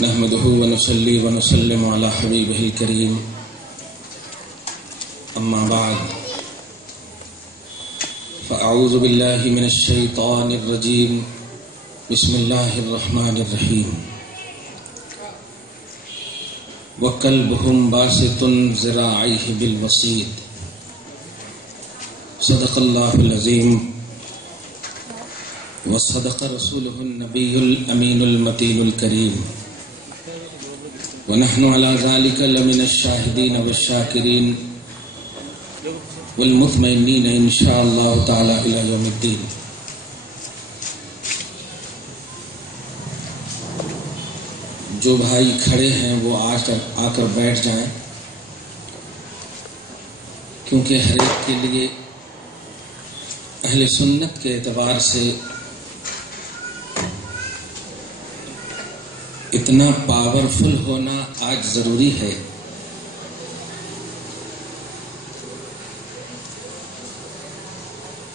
نحمده ونصلي ونسلم على حبيبه الكريم أما بعد فأعوذ بالله من الشيطان الرجيم بسم الله الرحمن الرحيم وكلبهم باسط ذراعيه بالوسيد صدق الله العظيم وصدق رسوله النبي الأمين المتين الكريم ونحن على ذلك لمن الشاهدين والشاكرين والمطمئنين إن شاء الله تعالى إلى يوم الدين. جو بھائی کھڑے ہیں وہ آ کر بیٹھ جائیں، کیونکہ ہر ایک کے لیے اہل سنت کے اعتبار سے اتنا پاورفل ہونا آج ضروری ہے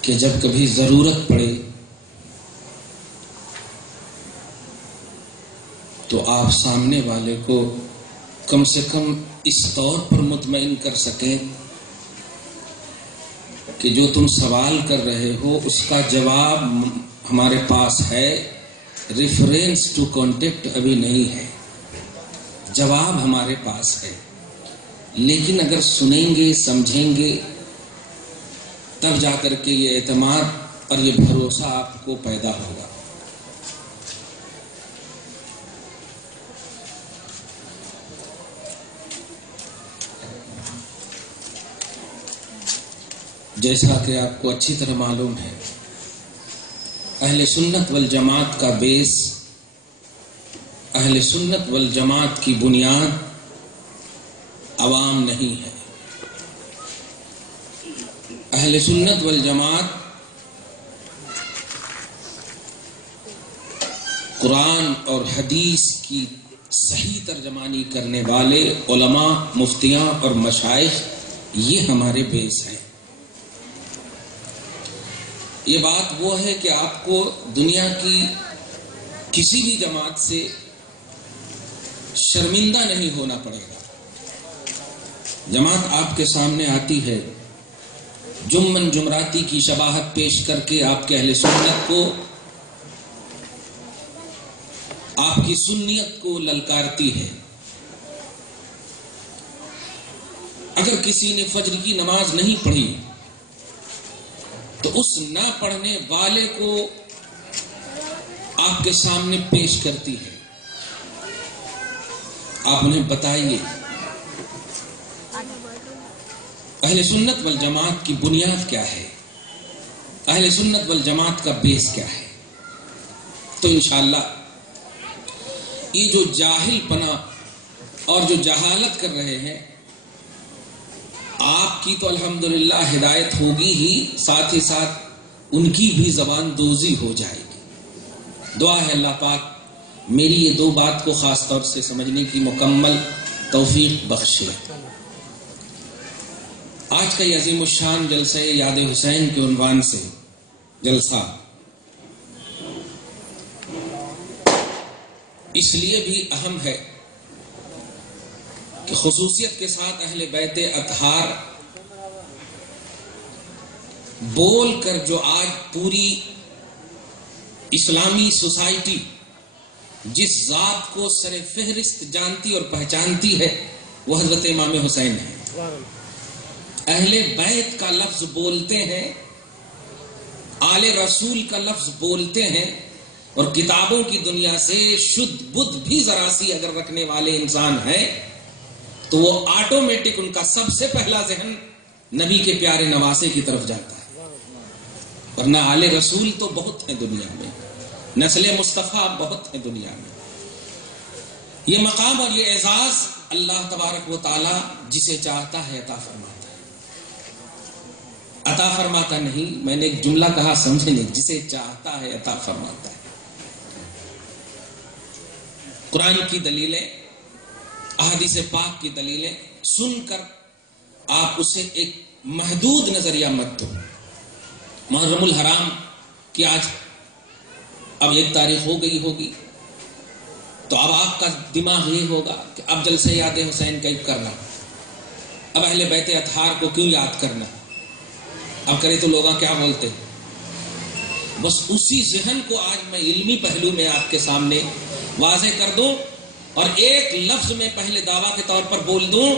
کہ جب کبھی ضرورت پڑے تو آپ سامنے والے کو کم سے کم اس طور پر مطمئن کر سکیں کہ جو تم سوال کر رہے ہو اس کا جواب ہمارے پاس ہے، ریفرنس ٹو کانٹیکٹ ابھی نہیں ہے، جواب ہمارے پاس ہے، لیکن اگر سنیں گے سمجھیں گے تب جا کر کے یہ اعتماد اور یہ بھروسہ آپ کو پیدا ہوگا۔ جیسا کہ آپ کو اچھی طرح معلوم ہے، اہل سنت والجماعت کا بیس، اہل سنت والجماعت کی بنیاد عوام نہیں ہے۔ اہل سنت والجماعت قرآن اور حدیث کی صحیح ترجمانی کرنے والے علماء، مفتیاں اور مشائخ، یہ ہمارے بیس ہیں۔ یہ بات وہ ہے کہ آپ کو دنیا کی کسی بھی جماعت سے شرمندہ نہیں ہونا پڑے گا۔ جماعت آپ کے سامنے آتی ہے، جمن جمراتی کی شباہت پیش کر کے آپ کے اہل سنت کو، آپ کی سنیت کو للکارتی ہے۔ اگر کسی نے فجر کی نماز نہیں پڑھی تو اس نہ پڑھنے والے کو آپ کے سامنے پیش کرتی ہے۔ آپ انہیں بتائیے اہل سنت والجماعت کی بنیاد کیا ہے، اہل سنت والجماعت کا بیس کیا ہے۔ تو انشاءاللہ یہ جو جاہل پنا اور جو جہالت کر رہے ہیں، آپ کی تو الحمدللہ ہدایت ہوگی ہی، ساتھ ہی ساتھ ان کی بھی زبان دوزی ہو جائے گی۔ دعا ہے اللہ پاک میری یہ دو بات کو خاص طور سے سمجھنے کی مکمل توفیق بخشے۔ آج کا یہ عظیم الشان جلسہ یاد حسین کے عنوان سے جلسہ اس لیے بھی اہم ہے کہ خصوصیت کے ساتھ اہل بیت اطہار بول کر جو آج پوری اسلامی سوسائٹی جس ذات کو سر فہرست جانتی اور پہچانتی ہے وہ حضرت امام حسین ہے۔ اہل بیت کا لفظ بولتے ہیں، آل رسول کا لفظ بولتے ہیں، اور کتابوں کی دنیا سے شدھ بدھ بھی ذرا سی اگر رکھنے والے انسان ہیں تو وہ آٹومیٹک ان کا سب سے پہلا ذہن نبی کے پیارے نواسے کی طرف جاتا ہے۔ ورنہ آل رسول تو بہت ہیں دنیا میں، نسل مصطفیٰ بہت ہیں دنیا میں۔ یہ مقام اور یہ اعزاز اللہ تبارک و تعالی جسے چاہتا ہے عطا فرماتا ہے، عطا فرماتا نہیں، میں نے ایک جملہ کہا سمجھے نہیں، جسے چاہتا ہے عطا فرماتا ہے۔ قرآن کی دلیلیں، احادیث پاک کی دلیلیں سن کر آپ اسے ایک محدود نظریہ مت دو۔ محرم الحرام کی آج اب 1 تاریخ ہو گئی ہوگی، تو تو اب آپ کا دماغ یہ ہوگا کہ اب جلسے یاد حسین کیوں کرنا، اب اہل بیت اطہار کو کیوں یاد کرنا، اب کرے تو لوگ کیا بولتے۔ بس اسی ذہن کو آج میں علمی پہلو میں آپ کے سامنے واضح کر دوں اور ایک لفظ میں پہلے دعویٰ کے طور پر بول دوں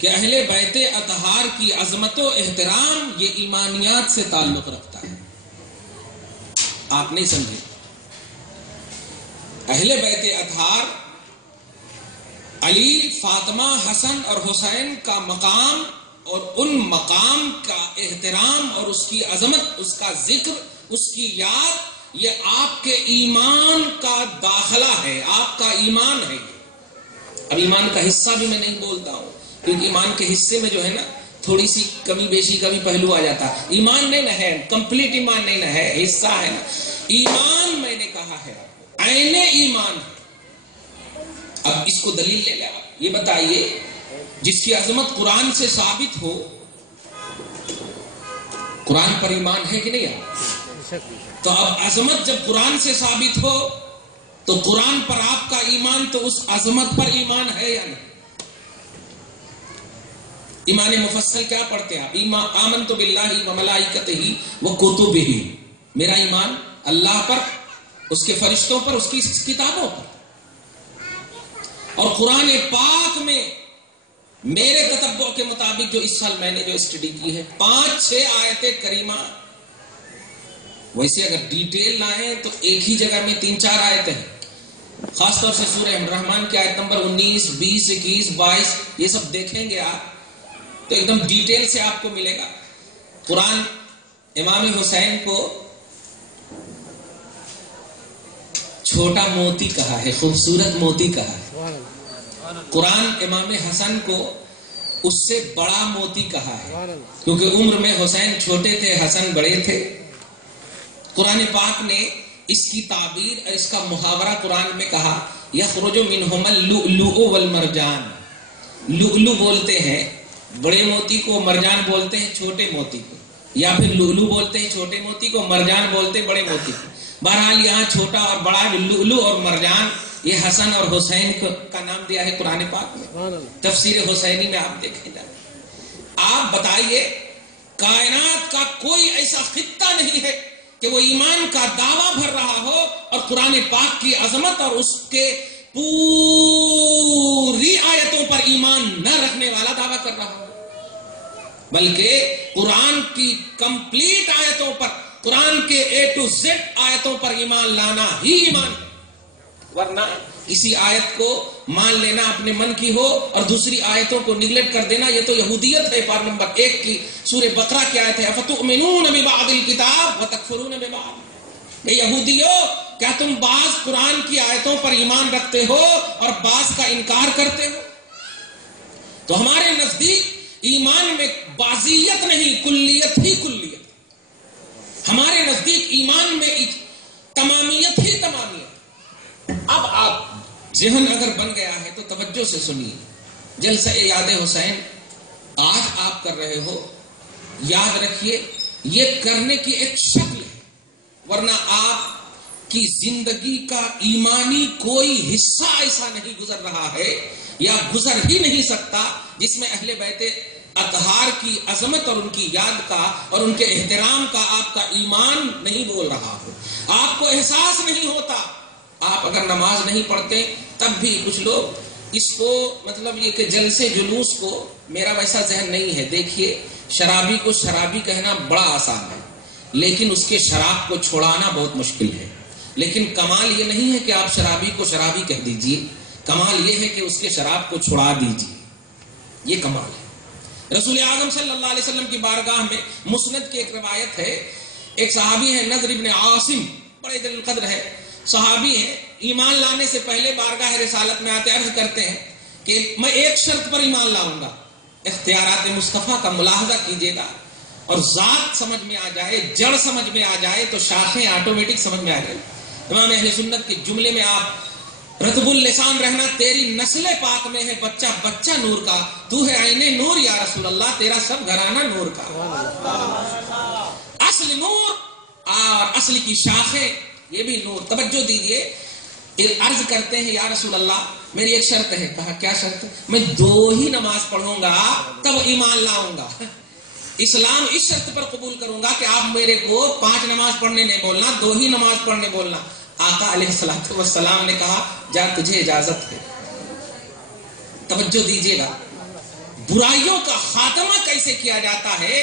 کہ اہل بیت اطہار کی عظمت و احترام یہ ایمانیات سے تعلق رکھتا ہے۔ آپ نہیں سمجھے، اہل بیت اطہار علی، فاطمہ، حسن اور حسین کا مقام اور ان مقام کا احترام اور اس کی عظمت، اس کا ذکر، اس کی یاد، یہ آپ کے ایمان کا داخلہ ہے، آپ کا ایمان ہے۔ اب ایمان کا حصہ بھی میں نہیں بولتا ہوں، کیونکہ ایمان کے حصے میں جو ہے نا تھوڑی سی کمی بیشی کا بھی پہلو آ جاتا ہے۔ ایمان نہیں نہ ہے، کمپلیٹ ایمان نہیں نہ ہے، حصہ ہے نا۔ ایمان میں نے کہا ہے عین ایمان ہے۔ اب اس کو دلیل لے لیں، یہ بتائیے جس کی عظمت قرآن سے ثابت ہو، قرآن پر ایمان ہے کہ نہیں ہے؟ تو اب عظمت جب قرآن سے ثابت ہو تو قرآن پر آپ کا ایمان تو اس عظمت پر ایمان ہے یا نہیں؟ ایمان مفصل کیا پڑھتے ہیں آپ؟ آمنت باللہ و ملائکتہ و کتبہ، میرا ایمان اللہ پر، اس کے فرشتوں پر، اس کی کتابوں پر۔ اور قرآن پاک میں میرے تتبع کے مطابق جو اس سال میں نے جو اسٹڈی کی ہے 5-6 آیتیں کریمہ، ویسے اگر ڈیٹیل لائیں تو ایک ہی جگہ میں 3-4 آیتیں ہیں، خاص طور سے سورہ الرحمن کی آیت نمبر 19، 20، 21، 22، یہ سب دیکھیں گے آپ تو ایک دم ڈیٹیل سے آپ کو ملے گا۔ قرآن امام حسین کو چھوٹا موتی کہا ہے، خوبصورت موتی کہا ہے۔ قرآن امام حسن کو اس سے بڑا موتی کہا ہے، کیونکہ عمر میں حسین چھوٹے تھے، حسن بڑے تھے۔ قرآن پاک نے اس کی تعبیر اور اس کا محاورہ قرآن میں کہا یخرج منہما اللؤلؤ والمرجان۔ لؤلؤ بولتے ہیں بڑے موتی کو، مرجان بولتے ہیں چھوٹے موتی کو، یا پھر لؤلؤ بولتے ہیں چھوٹے موتی کو، مرجان بولتے ہیں بڑے موتی کو۔ بہرحال یہاں چھوٹا اور بڑا لؤلؤ اور مرجان، یہ حسن اور حسین کا نام دیا ہے قرآن پاک میں۔ تفسیر حسینی میں آپ دیکھیں جائیں۔ آپ بتائیے کائنات کا کوئی ایسا خطہ نہیں ہے کہ وہ ایمان کا دعویٰ بھر رہا ہو اور قرآن پاک کی عظمت اور اس کے پوری آیتوں پر ایمان نہ رکھنے والا دعویٰ کر رہا ہو، بلکہ قرآن کی کمپلیٹ آیتوں پر، قرآن کے A to Z آیتوں پر ایمان لانا ہی ایمان ہے۔ ورنہ کسی آیت کو مان لینا اپنے من کی ہو اور دوسری آیتوں کو نگلیکٹ کر دینا، یہ تو یہودیت ہے۔ پارہ نمبر 1 کی سورہ بقرہ کی آیت ہے افتؤمنون ببعض الکتاب وتکفرون ببعض۔ اے یہودیو، کیا تم بعض قرآن کی آیتوں پر ایمان رکھتے ہو اور بعض کا انکار کرتے ہو؟ تو ہمارے نزدیک ایمان میں بعضیت نہیں، کلیت ہی کلیت۔ ہمارے نزدیک ایمان میں تمامیت ہی تمامیت۔ اب آپ ذہن اگر بن گیا ہے تو توجہ سے سنیے، جلسہ یاد حسین آج آپ کر رہے ہو، یاد رکھیے یہ کرنے کی ایک شکل ہے، ورنہ آپ کی زندگی کا ایمانی کوئی حصہ ایسا نہیں گزر رہا ہے یا گزر ہی نہیں سکتا جس میں اہل بیت اطہار کی عظمت اور ان کی یاد کا اور ان کے احترام کا آپ کا ایمان نہیں بول رہا ہو، آپ کو احساس نہیں ہوتا۔ آپ اگر نماز نہیں پڑھتے تب بھی کچھ لوگ اس کو مطلب یہ کہ جلسے جلوس کو، میرا ویسا ذہن نہیں ہے۔ دیکھیے شرابی کو شرابی کہنا بڑا آسان ہے، لیکن اس کے شراب کو چھڑانا بہت مشکل ہے۔ لیکن کمال یہ نہیں ہے کہ آپ شرابی کو شرابی کہہ دیجئے، کمال یہ ہے کہ اس کے شراب کو چھڑا دیجئے، یہ کمال ہے۔ رسول اعظم صلی اللہ علیہ وسلم کی بارگاہ میں مسند کی ایک روایت ہے، ایک صحابی ہے نضر ابن عاصم، بڑے دل القدر ہے، صحابی ہیں، ایمان لانے سے پہلے بارگاہ رسالت میں آتے عرض کرتے ہیں کہ میں ایک شرط پر ایمان لاؤں گا، اختیارات مصطفیٰ کا ملاحظہ کیجیے گا اور ذات سمجھ میں آ جائے، جڑ سمجھ میں آ جائے تو شاخیں آٹومیٹک سمجھ میں آ جائے۔ امام اہل سنت کے جملے میں آپ رطب اللسان رہنا تیری نسل پاک میں ہے، بچہ بچہ نور کا، تو ہے عین نور یا رسول اللہ، تیرا سب گھرانہ نور کا، اصل نور اور اصل کی شاخیں یہ بھی نور۔ توجہ دیجئے، عرض کرتے ہیں یا رسول اللہ میری ایک شرط ہے. کہا کیا شرط؟ میں 2 ہی نماز پڑھوں گا تب ایمان لاؤں گا. اسلام اس شرط پر قبول کروں گا کہ آپ میرے کو 5 نماز پڑھنے نہیں بولنا، 2 ہی نماز پڑھنے بولنا. آقا علیہ الصلوۃ والسلام نے کہا جا تجھے اجازت ہے. توجہ دیجیے گا، برائیوں کا خاتمہ کیسے کیا جاتا ہے.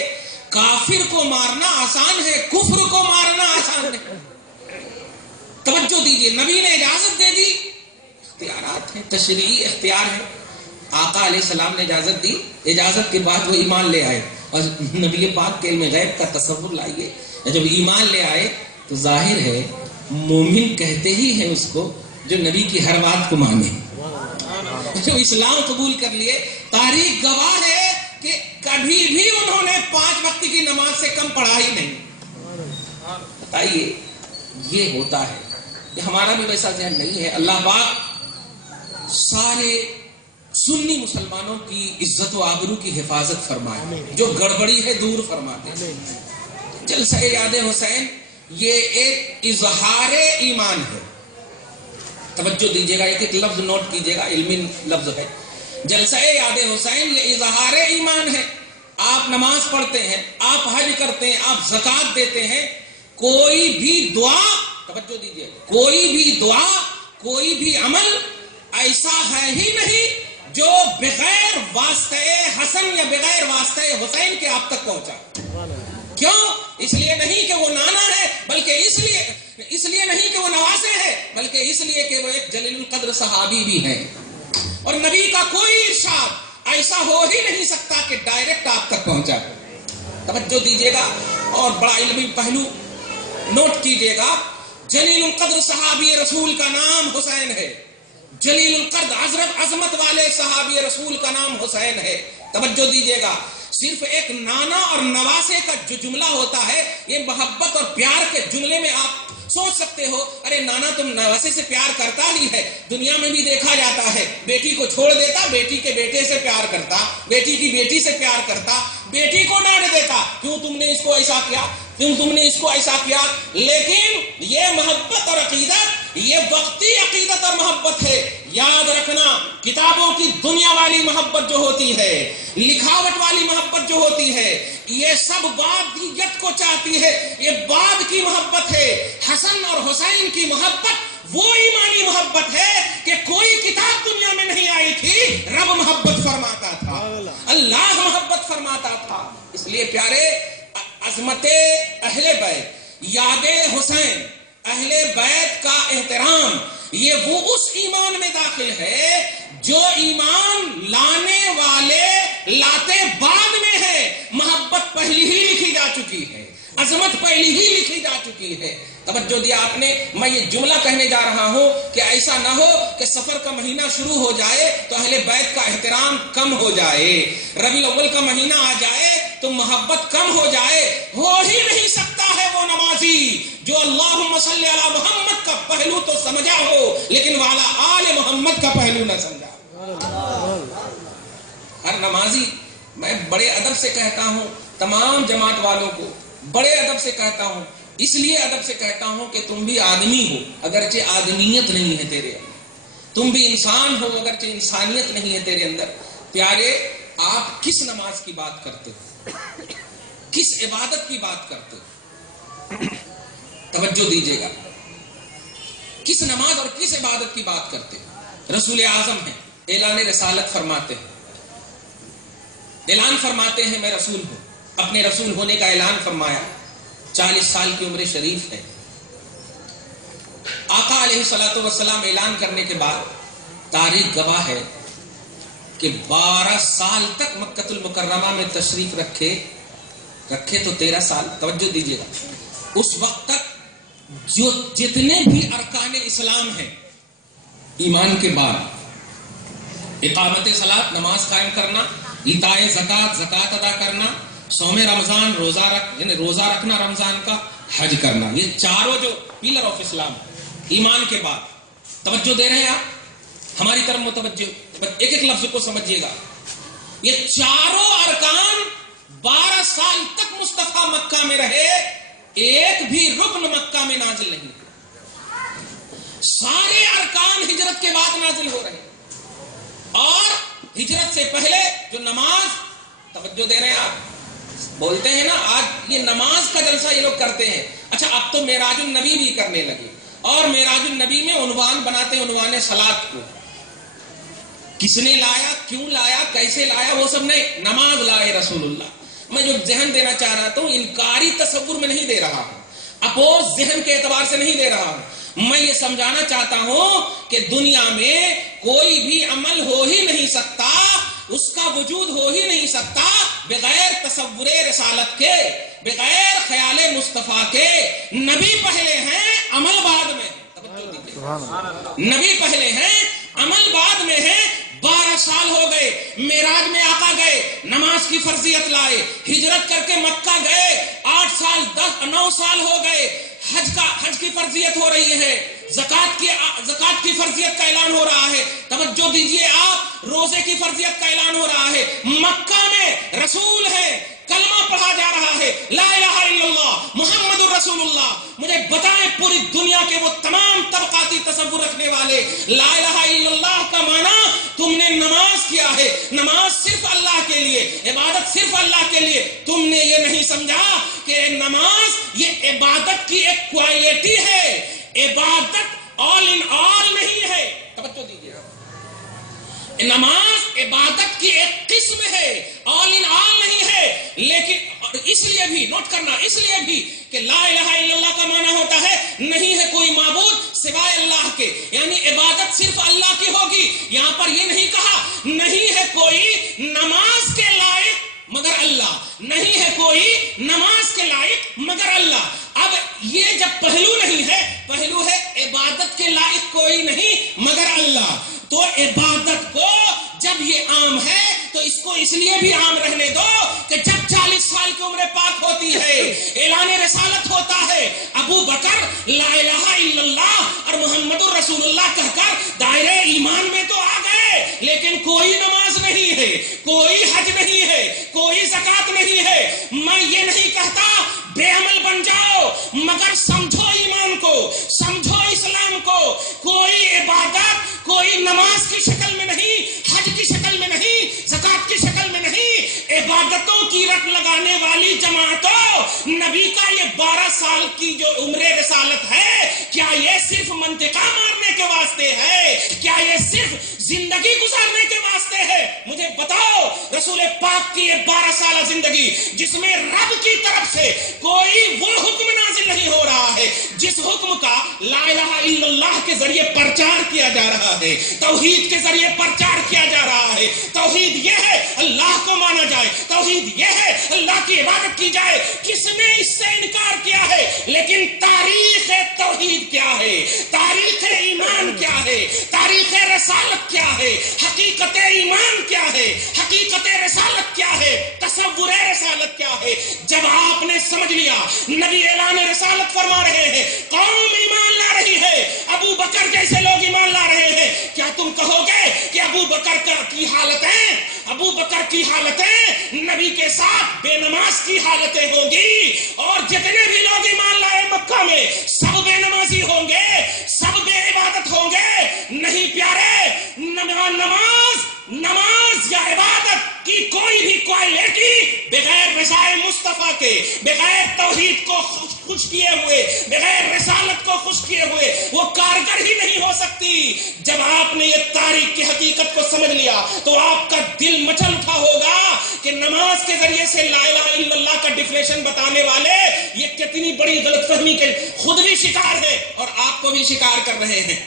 کافر کو مارنا آسان ہے، کفر کو مارنا آسان ہے. توجہ دیجیے، نبی نے اجازت دے دی. اختیارات ہیں، تشریعی اختیار ہے. آقا علیہ السلام نے اجازت دی، اجازت کے بعد وہ ایمان لے آئے. اور نبی پاک کے علم غیب کا تصور لائیے، جب ایمان لے آئے تو ظاہر ہے مومن کہتے ہی ہیں اس کو جو نبی کی ہر بات کو مانے، جو اسلام قبول کر لیے. تاریخ گواہ ہے کہ کبھی بھی انہوں نے 5 وقت کی نماز سے کم پڑھا ہی نہیں. بتائیے، یہ ہوتا ہے کہ ہمارا بھی ویسا ذہن نہیں ہے. اللہ پاک سارے سنی مسلمانوں کی عزت و آبرو کی حفاظت فرمائے، جو گڑبڑی ہے دور فرما دے. جلسہ یاد حسین یہ ایک اظہار ایمان ہے. توجہ دیجیے گا، ایک لفظ نوٹ کیجیے گا، علمی لفظ ہے. جلسہ یاد حسین یہ اظہار ایمان ہے. آپ نماز پڑھتے ہیں، آپ حج کرتے ہیں، آپ زکات دیتے ہیں. کوئی بھی دعا، توجہ دیجیے، کوئی بھی دعا، کوئی بھی عمل ایسا ہے ہی نہیں جو بغیر واسطے حسن یا بغیر واسطے حسین کے آپ تک پہنچا. کیوں؟ اس لیے نہیں کہ وہ نانا ہے، بلکہ اس لیے نہیں کہ وہ نواسے ہے، بلکہ اس لیے کہ وہ ایک جلیل القدر صحابی بھی ہیں. اور نبی کا کوئی ارشاد ایسا ہو ہی نہیں سکتا کہ ڈائریکٹ آپ تک پہنچا. توجہ دیجیے گا، اور بڑا علمی پہلو نوٹ کیجیے گا. جلیل القدر صحابی رسول کا نام حسین ہے. جلیل القدر عظمت والے صحابی رسول کا نام حسین ہے. توجہ دیجیے گا، صرف ایک نانا اور نواسے کا جو جملہ ہوتا ہے، یہ محبت اور پیار کے جملے میں آپ سوچ سکتے ہو ارے نانا تم نواسے سے پیار کرتا ہی ہے. دنیا میں بھی دیکھا جاتا ہے، بیٹی کو چھوڑ دیتا، بیٹی کے بیٹے سے پیار کرتا، بیٹی کی بیٹی سے پیار کرتا، بیٹی کو ڈانٹ دیتا، کیوں تم نے اس کو ایسا کیا، کیوں تم نے اس کو ایسا کیا. لیکن یہ محبت اور عقیدت، یہ وقتی عقیدت اور محبت ہے. یاد رکھنا، کتابوں کی دنیا والی محبت جو ہوتی ہے، لکھاوٹ والی محبت جو ہوتی ہے، یہ سب بعدیت کو چاہتی ہے، یہ بعد کی محبت ہے. حسن اور حسین کی محبت وہ ایمانی محبت ہے کہ کوئی کتاب دنیا میں نہیں آئی تھی. رب محبت فرماتا تھا، اللہ محبت فرماتا تھا. اس لیے پیارے، عظمت اہل بیت، یاد حسین، اہل بیت کا احترام، یہ وہ اس ایمان میں داخل ہے جو ایمان لانے والے لاتے بعد میں ہے. محبت پہلی ہی لکھی جا چکی ہے، عظمت پہلی ہی لکھی جا چکی ہے. توجہ دیا آپ نے. میں یہ جملہ کہنے جا رہا ہوں کہ ایسا نہ ہو کہ سفر کا مہینہ شروع ہو جائے تو اہل بیت کا احترام کم ہو جائے، ربیع الاول کا مہینہ آ جائے تو محبت کم ہو جائے. ہو ہی نہیں سکتا ہے وہ نمازی جو اللہم صلی علی محمد کا پہلو تو سمجھا ہو لیکن والا آل محمد کا پہلو نہ سمجھا. ہر نمازی، میں بڑے ادب سے کہتا ہوں، تمام جماعت والوں کو بڑے ادب سے کہتا ہوں، اس لیے ادب سے کہتا ہوں کہ تم بھی آدمی ہو اگرچہ آدمیت نہیں ہے تیرے اندر، تم بھی انسان ہو اگرچہ انسانیت نہیں ہے تیرے اندر. پیارے، آپ کس نماز کی بات کرتے ہو، کس عبادت کی بات کرتے ہو؟ توجہ دیجیے گا، کس نماز اور کس عبادت کی بات کرتے ہو؟ رسول اعظم ہیں، اعلان رسالت فرماتے ہیں، اعلان فرماتے ہیں میں رسول ہوں. اپنے رسول ہونے کا اعلان فرمایا. 40 سال کی عمر شریف ہے. آقا علیہ الصلوۃ والسلام اعلان کرنے کے بعد تاریخ گواہ ہے کہ 12 سال تک مکۃ المکرمہ میں تشریف رکھے تو 13 سال. توجہ دیجیے گا، اس وقت تک جو جتنے بھی ارکان اسلام ہیں ایمان کے بعد، اقامت صلاۃ نماز قائم کرنا، ایتاء زکات زکات ادا کرنا، صوم رمضان روزہ رکھنا رمضان کا، حج کرنا، یہ چاروں جو پلر آف اسلام ایمان کے بعد. توجہ دے رہے ہیں آپ ہماری طرف متوجہ، ایک ایک لفظ کو سمجھیے گا. یہ چاروں ارکان 12 سال تک مصطفیٰ مکہ میں رہے، ایک بھی رکن مکہ میں نازل نہیں. سارے ارکان ہجرت کے بعد نازل ہو رہے ہیں، اور ہجرت سے پہلے جو نماز، توجہ دے رہے ہیں آپ، بولتے ہیں نا آج یہ نماز کا جلسہ یہ لوگ کرتے ہیں، اچھا اب تو معراج النبی بھی کرنے لگے، اور معراج النبی میں عنوان بناتے ہیں عنوان صلاۃ کو، کس نے لایا، کیوں لایا، کیسے لایا، وہ سب نہیں، نماز لائے رسول اللہ۔ میں جو ذہن دینا چاہ رہا تھا انکاری تصور میں نہیں دے رہا ہوں، اپوز ذہن کے اعتبار سے نہیں دے رہا ہوں، میں یہ سمجھانا چاہتا ہوں کہ دنیا میں کوئی بھی عمل ہو ہی نہیں سکتا، اس کا وجود ہو ہی نہیں سکتا بغیر تصور رسالت کے، بغیر خیال مصطفیٰ کے۔ نبی پہلے ہیں، عمل بعد میں، توجہ دیجیے، نبی پہلے ہیں، عمل بعد میں ہے۔ 12 سال ہو گئے معراج میں آقا گئے، نماز کی فرضیت لائے، ہجرت کر کے مکہ گئے، 8 سال 9 سال ہو گئے، حج کی فرضیت ہو رہی ہے، زکات کی فرضیت کا اعلان ہو رہا ہے، توجہ دیجئے آپ، روزے کی فرضیت کا اعلان ہو رہا ہے، مکہ میں رسول ہے، کلمہ پڑھا جا رہا ہے، لا الہ الا اللہ محمد الرسول اللہ۔ مجھے بتائیں پوری دنیا کے وہ تمام طبقاتی تصور رکھنے والے، لا الہ الا اللہ کا معنی تم نے نماز کیا ہے، نماز صرف اللہ کے لیے، عبادت صرف اللہ کے لیے، تم نے یہ نہیں سمجھا کہ نماز یہ عبادت کی ایک کوالٹی ہے، عبادت آل ان آل نہیں ہے، توجہ دیجیے، نماز عبادت کی ایک قسم ہے، آل ان آل نہیں ہے۔ لیکن اس لیے بھی نوٹ کرنا، اس لیے بھی کہ لا الہ الا اللہ کا معنی ہوتا ہے نہیں ہے کوئی معبود سوائے اللہ کے، یعنی عبادت صرف اللہ کی ہوگی۔ یہاں پر یہ نہیں کہا نہیں ہے کوئی نماز کے لائق مگر اللہ، نہیں ہے کوئی نماز کے لائق مگر اللہ۔ اب یہ جب پہلو نہیں ہے، پہلو ہے عبادت کے لائق کوئی نہیں مگر اللہ، تو عبادت کو جب یہ عام ہے تو اس کو اس لیے بھی عام رہنے دو کہ جب 40 سال کی عمر پاک ہوتی ہے، اعلان رسالت ہوتا ہے، ابو بکر لا الہ الا اللہ اور محمد الرسول اللہ کہہ کر دائرے ایمان میں تو آ گئے، لیکن کوئی نماز نہیں ہے، کوئی حج نہیں ہے، کوئی زکات نہیں ہے۔ میں یہ نہیں کہتا بے عمل بن جاؤ، مگر سمجھو ایمان کو، سمجھو اسلام کو، کوئی عبادت کوئی نماز کی شکل میں نہیں، حج کی شکل میں نہیں، زکات کی شکل میں نہیں، عبادتوں کی رٹ لگانے والی جماعتوں، نبی کا یہ 12 سال کی جو عمر رسالت ہے، کیا یہ صرف منطقہ مارنے کے واسطے ہے؟ کیا یہ صرف زندگی گزارنے کے واسطے ہے؟ مجھے بتاؤ رسول پاک کی یہ 12 سالہ زندگی جس میں رب کی طرف سے کوئی وہ حکم نازل نہیں ہو رہا ہے جس حکم کا لا الہ الا اللہ کے ذریعے پرچار کیا جا رہا ہے، توحید کے ذریعے پرچار کیا جا رہا ہے۔ توحید یہ ہے اللہ کو مانا جائے، توحید یہ ہے اللہ کی عبادت کی جائے۔ کس نے اس سے انکار کیا ہے؟ لیکن تاریخ توحید کیا ہے، تاریخ ایمان کیا ہے، تاریخ رسالت کیا ہے، حقیقت ایمان کیا ہے، حقیقت رسالت کیا ہے، تصور رسالت کیا ہے۔ جب آپ نے سمجھ لیا نبی اعلان رسالت فرما رہے ہیں، قوم ایمان لا رہی ہے، ابو بکر جیسے لوگ ایمان لا رہے ہیں، کیا تم کہو گے کہ ابو بکر کی حالتیں نبی کے ساتھ بے نماز کی حالتیں ہوگی، اور جتنے بھی لوگ ایمان لائے مکہ میں سب بے نمازی ہوں گے، سب بے عبادت ہوں گے؟ نہیں پیارے، نماز یا عبادت کی کوئی بھی کوالٹی بغیر رضائے مصطفیٰ کے، بغیر توحید کو خوش کیے ہوئے، بغیر رسالت کو خوش کیے ہوئے وہ کارگر ہی نہیں ہو سکتی۔ جب آپ نے یہ تاریخ کی حقیقت کو سمجھ لیا تو آپ کا دل مچل اٹھا ہوگا کہ نماز کے ذریعے سے لا الہ الا اللہ کا ڈیفینیشن بتانے والے یہ کتنی بڑی غلط فہمی کے خود بھی شکار ہے اور آپ کو بھی شکار کر رہے ہیں۔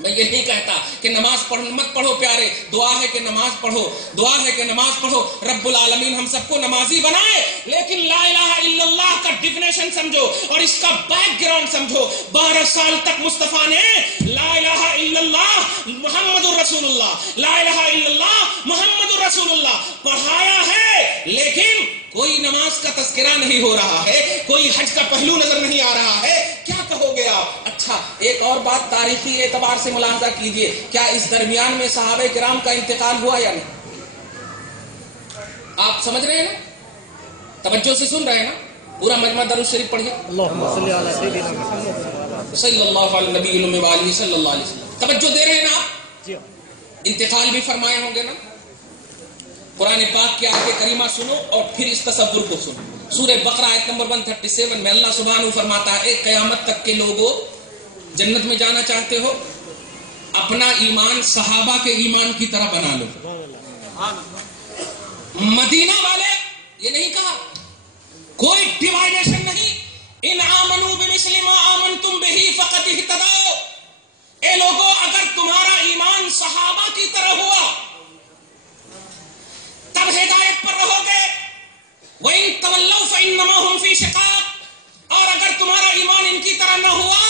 میں یہ نہیں کہتا کہ نماز مت پڑھو پیارے، دعا ہے کہ نماز پڑھو، دعا ہے کہ نماز پڑھو، رب العالمین ہم سب کو نمازی بنائے، لیکن لا الہ الا اللہ کا ڈیفینیشن سمجھو اور اس کا بیک گراؤنڈ سمجھو۔ 12 سال تک مصطفیٰ نے لا الہ الا اللہ محمد الرسول اللہ، لا الہ الا اللہ محمد الرسول اللہ پڑھایا ہے، لیکن کوئی نماز کا تذکرہ نہیں ہو رہا ہے، کوئی حج کا پہلو نظر نہیں آ رہا ہے۔ کیا کہو گے آپ؟ اچھا ایک اور بات تاریخی اعتبار سے ملاحظہ کیجئے، کیا اس درمیان میں صحابہ کرام کا انتقال ہوا یا نہیں؟ آپ سمجھ رہے ہیں نا؟ توجہ سے سن رہے ہیں نا؟ پورا مجمع درود شریف پڑھیے. اللہم صلی علی سیدنا محمد صلی اللہ علیہ نبی الامی وآلہ صلی اللہ علیہ وسلم. توجہ دے رہے ہیں نا آپ؟ جی. انتقال بھی فرمائے ہوں گے نا. قرآن پاک کی آیت کریمہ سنو اور پھر اس تصور کو سنو. سورہ بقرہ آیت نمبر 137 میں اللہ سبحانہ فرماتا ہے ایک قیامت تک کے لوگوں جنت میں جانا چاہتے ہو اپنا ایمان صحابہ کے ایمان کی طرح بنا لو. مدینہ والے یہ نہیں کہا کوئی ڈیوائڈیشن نہیں. ان آمنوا بمثل ما آمنتم بہ فقد اہتدوا. اے لوگوں اگر تمہارا ایمان صحابہ کی طرح ہوا تب ہدایت پر رہو گے. وَإِن تَوَلَّوْا فَإِنَّمَا هُمْ فِي شِقَاقٍ. اور اگر تمہارا ایمان ان کی طرح نہ ہوا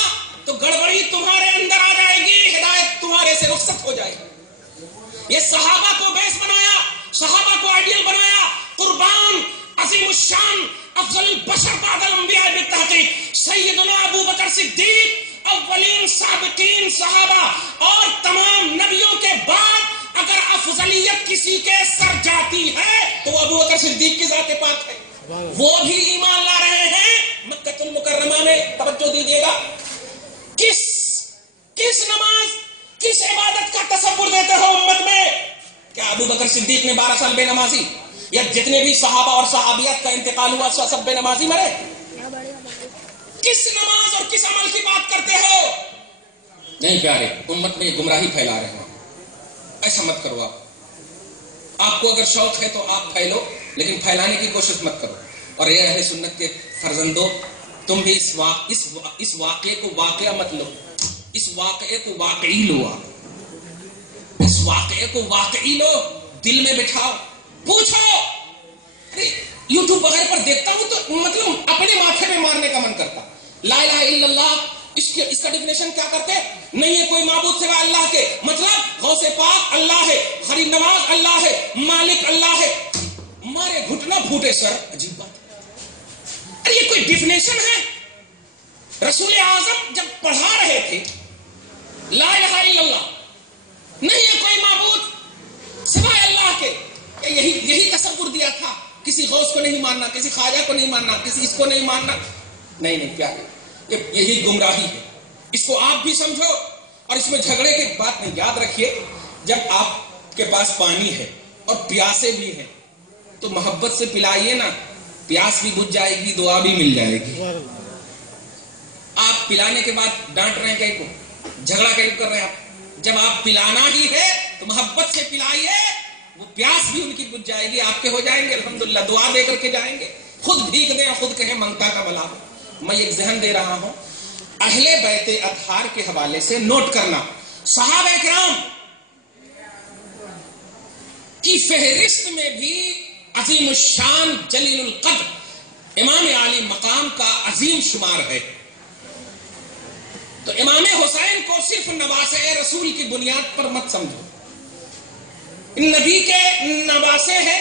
تو گڑبڑی تمہارے اندر آ جائے گی, ہدایت تمہارے سے رخصت ہو جائے گی. یہ صحابہ کو بیس بنایا, صحابہ کو آئیڈیل بنایا. قربان عظیم الشان افضل البشر بعد الانبیاء بالتحقیق سیدنا ابو بکر صدیق اولین سابقین صحابہ اور تمام نبیوں کے بعد اگر افضلیت کسی کے سر جاتی ہے تو وہ ابو بکر صدیق کی ذات پاک ہے. وہ بھی ایمان لا رہے ہیں مکہ المکرمہ میں. توجہ دیجیے گا, کس نماز کس عبادت کا تصور دیتے ہو امت میں؟ کیا ابو بکر صدیق نے 12 سال بے نمازی یا جتنے بھی صحابہ اور صحابیات کا انتقال ہوا سب بے نمازی مرے؟ کس نماز اور کس عمل کی بات کرتے ہو؟ نہیں پیارے, امت میں گمراہی پھیلا رہے ہیں. ایسا مت کرو. آپ کو اگر شوق ہے تو آپ پھیلو لیکن پھیلانے کی کوشش مت کرو. اور یہ اہل سنت کے فرزندوں تم بھی اس واقعے کو واقعہ مت لو, اس واقعے کو واقعی لو. آپ اس واقعے کو واقعی لو, دل میں بٹھاؤ, پوچھو. یوٹیوب وغیرہ پر دیکھتا ہوں تو مطلب اپنے ماتھے میں مارنے کا من کرتا. لا الہ الا اللہ اس کا ڈیفینیشن کیا کرتے؟ نہیں ہے کوئی معبود سوا اللہ کے, مطلب غوث پاک اللہ ہے, غریب نواز اللہ ہے, مالک اللہ ہے. مارے گھٹنا پھوٹے سر, عجیب بات. ارے یہ کوئی ڈیفینیشن ہے؟ رسول اعظم جب پڑھا رہے تھے لا الہ الا اللہ نہیں ہے کوئی معبود سوائے اللہ کے, یہی تصور دیا تھا. کسی غوث کو نہیں ماننا, کسی خواجہ کو نہیں ماننا, کسی اس کو نہیں ماننا. نہیں پیارے, یہی گمراہی ہے. اس کو آپ بھی سمجھو اور اس میں جھگڑے کی بات نہیں. یاد رکھیے جب آپ کے پاس پانی ہے اور پیاسے بھی ہیں تو محبت سے پلائیے نا, پیاس بھی بجھ جائے گی, دعا بھی مل جائے گی. آپ پلانے کے بعد ڈانٹ رہے ہیں کہیں کو, جھگڑا کہیں کر رہے ہیں آپ. جب آپ پلانا ہی ہے تو محبت سے پلائیے, وہ پیاس بھی ان کی بجھ جائے گی, آپ کے ہو جائیں گے الحمدللہ. دعا دے کر کے جائیں گے, خود بھیگ دیں, خود کہیں منگتا کا بلا. میں ایک ذہن دے رہا ہوں اہل بیت اطہار کے حوالے سے نوٹ کرنا. صحابہ کرام کی فہرست میں بھی عظیم الشان جلیل القدر امام عالی مقام کا عظیم شمار ہے. تو امام حسین کو صرف نواسے رسول کی بنیاد پر مت سمجھو. نبی کے نواسے ہیں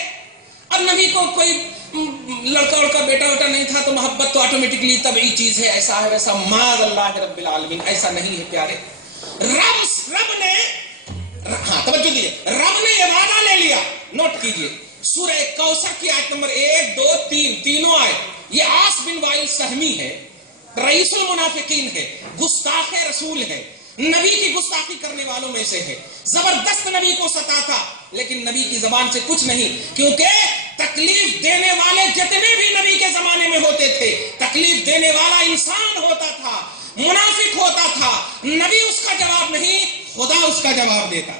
اور نبی کو کوئی لڑکا وڑکا بیٹا وٹا نہیں تھا تو محبت تو آٹومیٹکلی طبعی چیز ہے, ایسا ہے ویسا. معاذ اللہ رب العالمین, ایسا نہیں ہے پیارے. رب نے توجہ دیجیے, رب نے یہ وعدہ لے لیا. نوٹ کیجیے سورہ کوثر کی آیت نمبر 1 2 3 تینوں آیت. یہ عاص بن وائل سہمی ہے, رئیس المنافقین ہے, گستاخ رسول ہے, نبی کی گستاخی کرنے والوں میں سے ہے. زبردست نبی کو ستاتا لیکن نبی کی زبان سے کچھ نہیں, کیونکہ تکلیف دینے والے جتنے بھی نبی کے زمانے میں ہوتے تھے, تکلیف دینے والا انسان ہوتا تھا, منافق ہوتا تھا. نبی اس کا جواب نہیں, خدا اس کا جواب دیتا.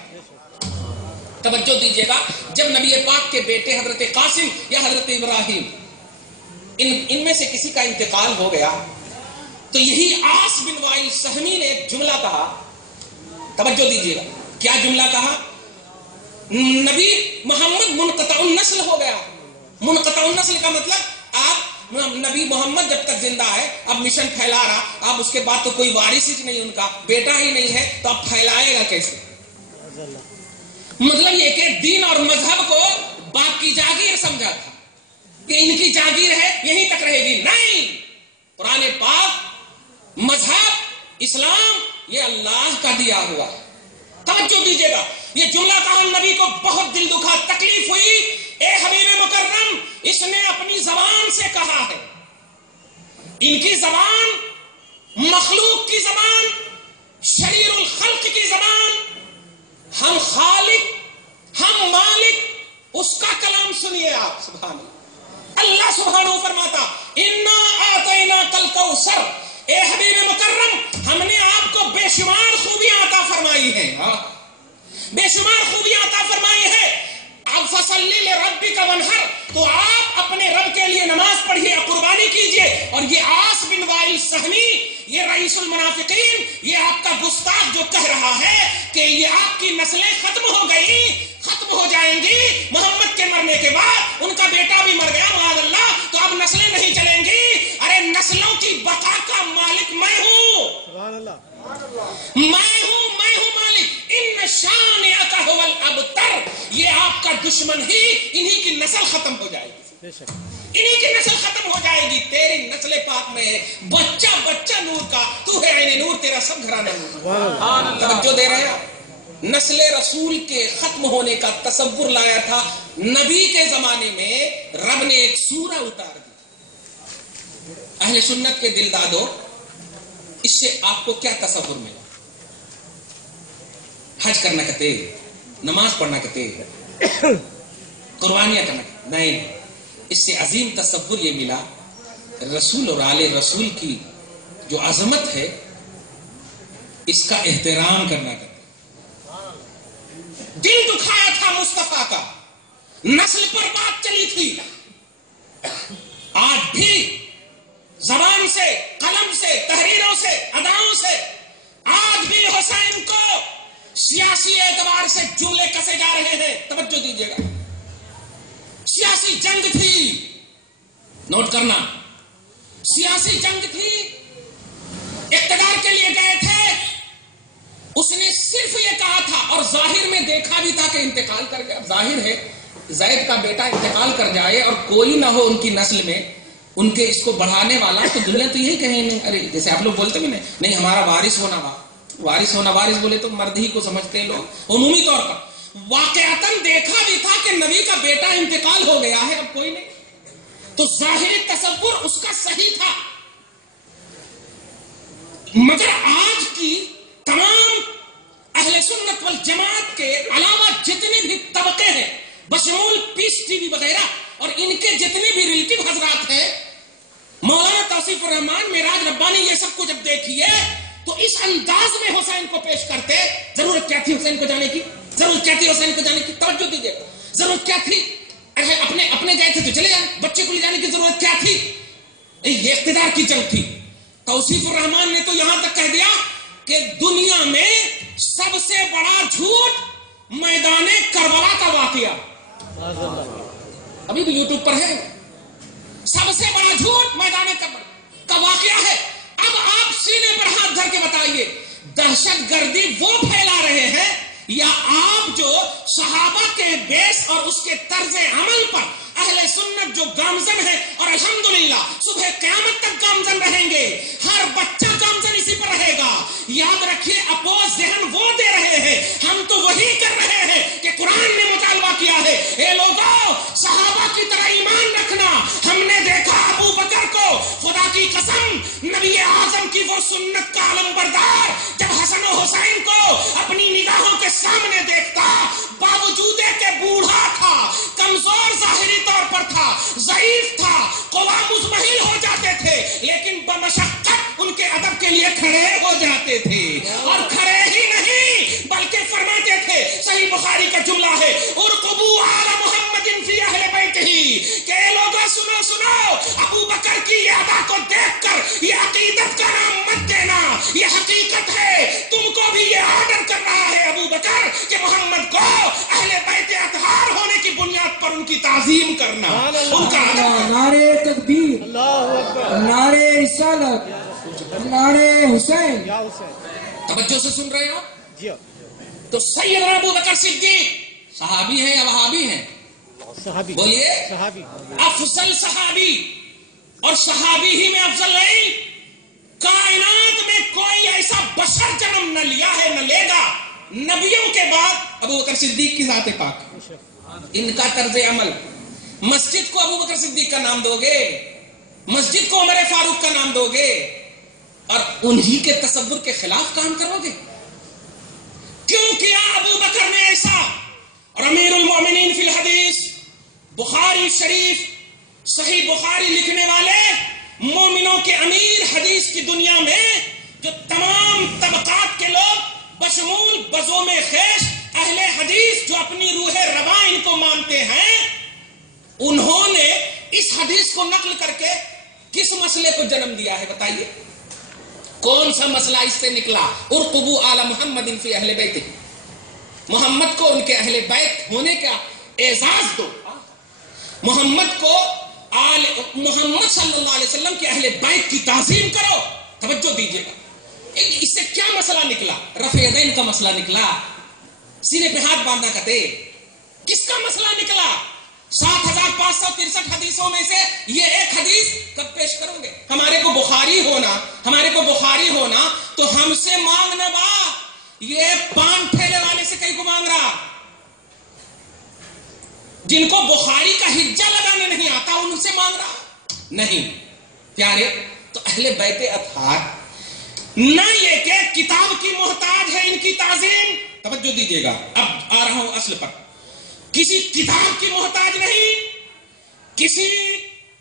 توجہ دیجیے گا, جب نبی پاک کے بیٹے حضرت قاسم یا حضرت ابراہیم ان میں سے کسی کا انتقال ہو گیا تو یہی عاص بن وائل سہمی نے ایک جملہ کہا. توجہ دیجیے گا, کیا جملہ کہا؟ نبی محمد منقطع النسل ہو گیا. منقطع النسل کا مطلب آپ نبی محمد جب تک زندہ ہے اب مشن پھیلا رہا, اب اس کے بعد تو کوئی وارث ہی نہیں, ان کا بیٹا ہی نہیں ہے, تو اب پھیلائے گا کیسے؟ مطلب یہ کہ دین اور مذہب کو باپ کی جاگیر سمجھا تھا کہ ان کی جاگیر ہے یہیں تک رہے گی. نہیں, قرآن پاک, مذہب, اسلام یہ اللہ کا دیا ہوا ہے. توجہ دیجیے گا, یہ جملہ کہا نبی کو بہت دل دکھا, تکلیف ہوئی. اے حبیب مکرم, اس نے اپنی زبان سے کہا ہے, ان کی زبان مخلوق کی زبان، شریر الخلق کی زبان، ہم خالق ہم مالک اس کا کلام سنیے آپ. سبحان اللہ. اللہ سبحانہ فرماتا انا اعطیناک الکوثر، اے حبیب مکرم ہم نے آپ کو بے شمار خوبیاں عطا فرمائی ہیں، بے شمار خوبیاں عطا فرمائی ہے. اب فصلی لربک وانحر، تو آپ اپنے رب کے لیے نماز پڑھیے، قربانی کیجئے. اور یہ عاص بن وائل سہمی، یہ رئیس المنافقین، یہ آپ کا گستاخ جو کہہ رہا ہے کہ یہ آپ کی نسلیں ختم ہو گئی، ختم ہو جائیں گی محمد کے مرنے کے بعد، ان کا بیٹا بھی مر گیا معاذ اللہ، تو اب نسلیں نہیں چلیں گی. ارے نسلوں کی بقا کا مالک میں ہوں، سبحان اللہ. میں ہوں مالک. ان شانئک هو الابتر، یہ آپ کا دشمن ہی، انہی کی نسل ختم ہو جائے گی، بے شک. انہی کی نسل ختم ہو جائے گی. تیری نسل پاک میں ہے بچہ بچہ نور کا، تو ہے عین نور، تیرا سب گھرانہ نور. توجہ دے رہے ہیں. نسل رسول کے ختم ہونے کا تصور لایا تھا نبی کے زمانے میں، رب نے ایک سورہ اتار دی. اہل سنت کے دل دادو، اس سے آپ کو کیا تصور ملا؟ حج کرنا کہتے، نماز پڑھنا کہتے، قربانیاں کرنا کہتے؟ نہیں، اس سے عظیم تصور یہ ملا رسول اور آل رسول کی جو عظمت ہے اس کا احترام کرنا کہتے. دل دکھایا تھا مصطفیٰ کا، نسل پر بات چلی تھی، آج بھی زبان سے، قلم سے، تحریروں سے، اداؤں سے آج بھی حسین کو سیاسی اعتبار سے جملے کسے جا رہے ہیں. توجہ دیجیے گا، سیاسی جنگ تھی، نوٹ کرنا، سیاسی جنگ تھی، اقتدار کے لیے گئے تھے. اس نے صرف یہ کہا تھا، اور ظاہر میں دیکھا بھی تھا کہ انتقال کر گیا. ظاہر ہے زید کا بیٹا انتقال کر جائے اور کوئی نہ ہو ان کی نسل میں ان کے اس کو بڑھانے والا، تو دنیا تو یہی کہیں، ارے جیسے آپ لوگ بولتے بھی نہیں ہمارا وارث ہونا، وارث بولے تو مرد ہی کو سمجھتے ہیں لوگ عمومی طور پر. واقعتاً دیکھا بھی تھا کہ نبی کا بیٹا انتقال ہو گیا ہے، اب کوئی نہیں. تو ظاہری تصور اس کا صحیح تھا. مگر آج کی تمام اہل سنت والجماعت کے علاوہ جتنے بھی طبقے ہیں بشمول پیس ٹی وی وغیرہ اور ان کے جتنے بھی ریلیٹو حضرات ہیں، مولانا توصیف الرحمان، معراج ربانی، یہ سب کو جب دیکھیے تو اس انداز میں حسین کو پیش کرتے. ضرورت کیا تھی حسین کو جانے کی؟ ضرورت کیا تھی حسین کو جانے کی؟ توجہ دیجیے، ضرورت کیا تھی؟ اپنے گئے تھے تو چلے جائیں، بچے کو لے جانے کی ضرورت کیا تھی؟ یہ اقتدار کی جنگ تھی. توصیف الرحمان نے تو یہاں تک کہہ دیا کہ دنیا میں سب سے بڑا جھوٹ میدان کربلا کا واقعہ، ابھی بھی یوٹیوب پر ہے، سب سے بڑا جھوٹ میدان کربلا کا واقعہ ہے. اب آپ سینے پر ہاتھ دھر کے بتائیے، دہشت گردی وہ پھیلا رہے ہیں یا آپ جو صحابہ کے بیس اور اس کے طرز عمل پر اہل سنت جو گامزن ہے، اور الحمدللہ صبح قیامت تک گامزن رہیں گے، ہر بچہ گامزن اسی پر رہے گا. یاد رکھیے اپوز ذہن وہ دے رہے ہیں، ہم تو وہی کر رہے ہیں کہ قرآن نے مطالبہ کیا ہے. اے لوگوں، صحابہ کی طرح ایمان رکھنا. ہم نے دیکھا ابو بکر کو، خدا کی قسم، نبی اعظم کی وہ سنت کا علم بردار، جب حسن و حسین کو اپنی نگاہوں کے سامنے دیکھتا، باوجود کہ بوڑھا تھا، کمزور ظاہری طور پر تھا، ضعیف تھا، قوا مزمحل ہو جاتے تھے، لیکن بمشقت ان کے ادب کے لیے کھڑے ہو جاتے تھے. اور کھڑے ہی نہیں بلکہ فرماتے تھے، صحیح بخاری کا جملہ ہے، ارقبوا آل محمد فی اہل بیتہ، کہ لوگوں سنو ابو بکر کی یہ ادا کو دیکھ کر یہ عقیدت کا نام مت دینا، یہ حقیقت ہے. تم کو بھی یہ آرڈر کر رہا ہے ابو بکر کہ محمد کو اہل بیت اطہار ہونے کی بنیاد پر ان کی تعظیم کرنا، ان کا نعرے تکبیر، نعرے رسالت، نعرے حسین. توجہ سے سن رہے ہیں آپ؟ جی تو سیدنا ابو بکر صدیق صحابی ہیں یا وہابی ہیں؟ صحابی، بولیے، صحابی، افضل صحابی. اور صحابی ہی میں افضل نہیں، کائنات میں کوئی ایسا بشر جنم نہ لیا ہے نہ لے گا نبیوں کے بعد ابو بکر صدیق کی ذات پاک. ان کا طرز عمل، مسجد کو ابو بکر صدیق کا نام دو گے، مسجد کو عمر فاروق کا نام دو گے اور انہی کے تصور کے خلاف کام کرو گے؟ کیوں کیا ابو بکر نے ایسا؟ اور امیر المومنین فی الحدیث، بخاری شریف، صحیح بخاری لکھنے والے، مومنوں کے امیر حدیث کی دنیا میں، جو تمام طبقات کے لوگ بشمول بزوم خیش اہل حدیث جو اپنی روح رواں ان کو مانتے ہیں، انہوں نے اس حدیث کو نقل کر کے کس مسئلے کو جنم دیا ہے؟ بتائیے کون سا مسئلہ اس سے نکلا؟ ارقبوا آل محمد فی اہل بیت، محمد کو ان کے اہل بیت ہونے کا اعزاز دو، محمد کو محمد صلی اللہ علیہ وسلم کے اہل بیت کی تعظیم کرو۔ توجہ دیجیے گا، اس سے کیا مسئلہ نکلا؟ رفع یدین کا مسئلہ نکلا، سینے پہ ہاتھ باندھنا کہتے، کس کا مسئلہ نکلا؟ 7563 حدیثوں میں سے یہ ایک حدیث کب پیش کرو گے؟ ہمارے کو بخاری ہونا تو ہم سے مانگنا با، یہ پان ٹھیلے والے سے کہیں کو مانگ رہا، جن کو بخاری کا حجہ لگانے نہیں آتا ان سے مانگ رہا نہیں۔ پیارے، تو اہل بیت اطہار نہ یہ کہ کتاب کی محتاج ہے ان کی تعظیم، توجہ دیجیے گا، اب آ رہا ہوں اصل پر، کسی کتاب کی محتاج نہیں، کسی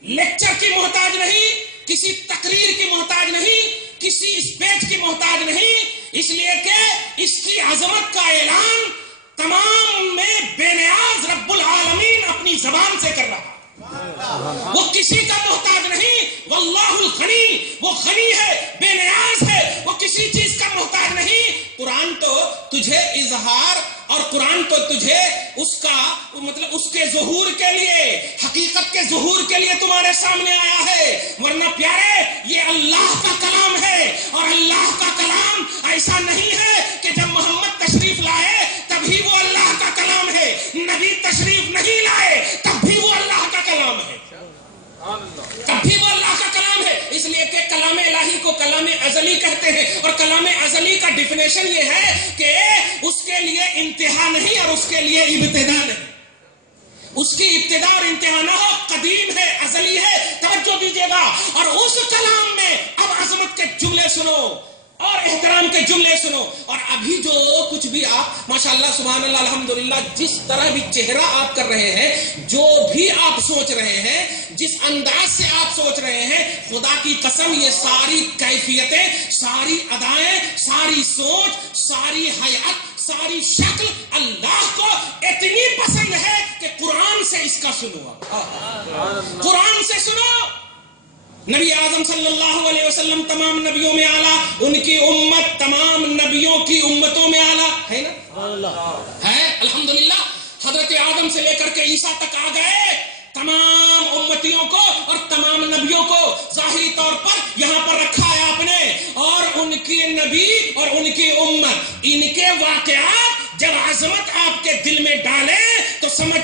لیکچر کی محتاج نہیں، کسی تقریر کی محتاج نہیں، کسی اسپیچ کی محتاج نہیں، اس لیے کہ اس کی عظمت کا اعلان تمام میں بے نیاز رب العالمین اپنی زبان سے کر رہا، وہ کسی کا محتاج نہیں، واللہ الغنی، وہ غنی ہے، بے نیاز ہے، وہ کسی چیز کا محتاج نہیں۔ قرآن تو تجھے اظہار اور قرآن تو تجھے اس کا مطلب اس کے ظہور کے لیے، حقیقت کے ظہور کے لیے تمہارے سامنے آیا ہے، ورنہ پیارے یہ اللہ کا کلام ہے، اور اللہ کا کلام ایسا نہیں ہے کہ جب محمد تشریف لائے تبھی وہ اللہ کا کلام ہے، نبی تشریف نہیں لائے تب بھی وہ اللہ کا کلام ہے، تب بھی وہ اللہ کا کلام ہے۔ اس لیے کہ کلام الہی کو کلام ازلی کہتے ہیں، اور کلام ازلی کا ڈیفینیشن یہ ہے کہ اس کے لیے انتہا نہیں اور اس کے لیے ابتدا نہیں، اس کی ابتدا اور انتہا نہ ہو، قدیم ہے، ازلی ہے۔ توجہ دیجیے گا، اور اس کلام میں اب عظمت کے جملے سنو اور احترام کے جملے سنو، اور ابھی جو کچھ بھی آپ ماشاءاللہ سبحان اللہ الحمدللہ جس طرح بھی چہرہ آپ کر رہے ہیں، جو بھی آپ سوچ رہے ہیں، جس انداز سے آپ سوچ رہے ہیں، خدا کی قسم یہ ساری کیفیتیں، ساری ادائیں، ساری سوچ، ساری حیات، ساری شکل اللہ کو اتنی پسند ہے کہ قرآن سے اس کا سنو، قرآن سے سنو۔ نبی اعظم صلی اللہ علیہ وسلم تمام نبیوں میں اعلیٰ، ان کی امت تمام نبیوں کی امتوں میں اعلیٰ ہے نا، ہے الحمدللہ۔ حضرت آدم سے لے کر کے عیسیٰ تک آ گئے، تمام امتیوں کو اور تمام نبیوں کو ظاہری طور پر یہاں پر رکھا ہے آپ نے، اور ان کی نبی اور ان کی امت، ان کے واقعات جب عظمت آپ کے دل میں ڈالیں تو سمجھ